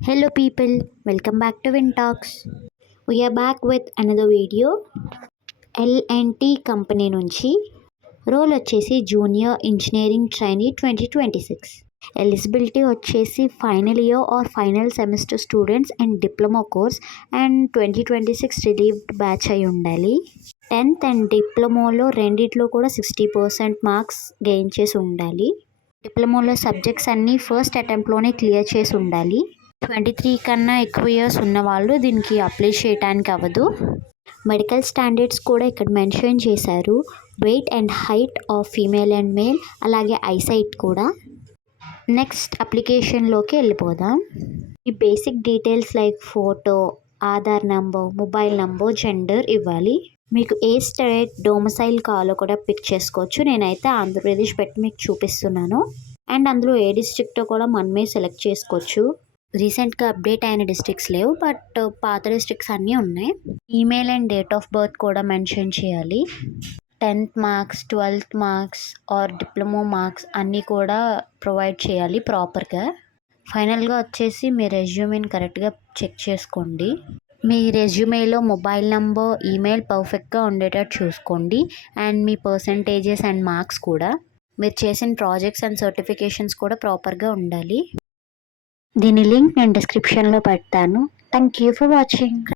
Hello people, welcome back to Win Talks. We are back with another video. L&T company నుంచి role వచ్చేసి junior engineering trainee 2026. Eligibility వచ్చేసి final year are final semester students and diploma course and 2026 relieved batch అయి ఉండాలి. 10th and డిప్లొమాలో రెండిట్లో కూడా 60% marks gain చేసి ఉండాలి. డిప్లొమాలో subjects అన్నీ ఫస్ట్ అటెంప్ట్లోనే క్లియర్ చేసి ఉండాలి. 23 కన్నా ఎక్కువ ఇయర్స్ ఉన్నవాళ్ళు దీనికి అప్లై చేయడానికి అవ్వదు. మెడికల్ స్టాండర్డ్స్ కూడా ఇక్కడ మెన్షన్ చేశారు. Weight and height of female and male, అలాగే ఐసైట్ కూడా. నెక్స్ట్ అప్లికేషన్లోకి వెళ్ళిపోదాం. ఈ basic details like photo, Aadhaar number, mobile number, gender ఇవ్వాలి. మీకు ఏ స్టేట్ డొమిసైల్ కావాలో కూడా పిక్ చేసుకోవచ్చు. నేనైతే ఆంధ్రప్రదేశ్ పెట్టి మీకు చూపిస్తున్నాను. అండ్ అందులో ఏ డిస్ట్రిక్టో కూడా మనమే సెలెక్ట్ చేసుకోవచ్చు. రీసెంట్గా అప్డేట్ అయిన డిస్ట్రిక్ట్స్ లేవు, బట్ పాత డిస్ట్రిక్ట్స్ అన్నీ ఉన్నాయి. Email and date of birth కూడా మెన్షన్ చేయాలి. 10th marks, 12th marks or diploma marks అన్నీ కూడా ప్రొవైడ్ చేయాలి ప్రాపర్గా. ఫైనల్గా వచ్చేసి మీ రెజ్యూమేని కరెక్ట్గా చెక్ చేసుకోండి. మీ రెజ్యూమేలో మొబైల్ నంబర్, ఈమెయిల్ పర్ఫెక్ట్గా ఉండేటట్టు చూసుకోండి. And me percentages and marks కూడా, మీరు చేసిన ప్రాజెక్ట్స్ అండ్ సర్టిఫికేషన్స్ కూడా ప్రాపర్గా ఉండాలి. దీని లింక్ నేను డిస్క్రిప్షన్లో పెడతాను. Thank you for watching.